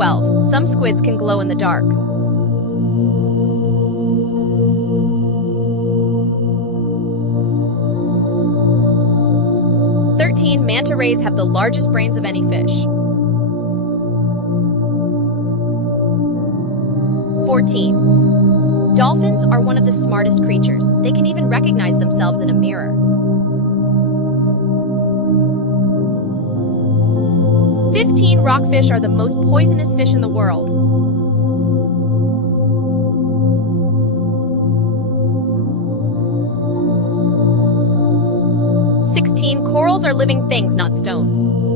12. Some squids can glow in the dark. 13. Manta rays have the largest brains of any fish. 14. Dolphins are one of the smartest creatures. They can even recognize themselves in a mirror. 15. Rockfish are the most poisonous fish in the world. 16. Corals are living things, not stones.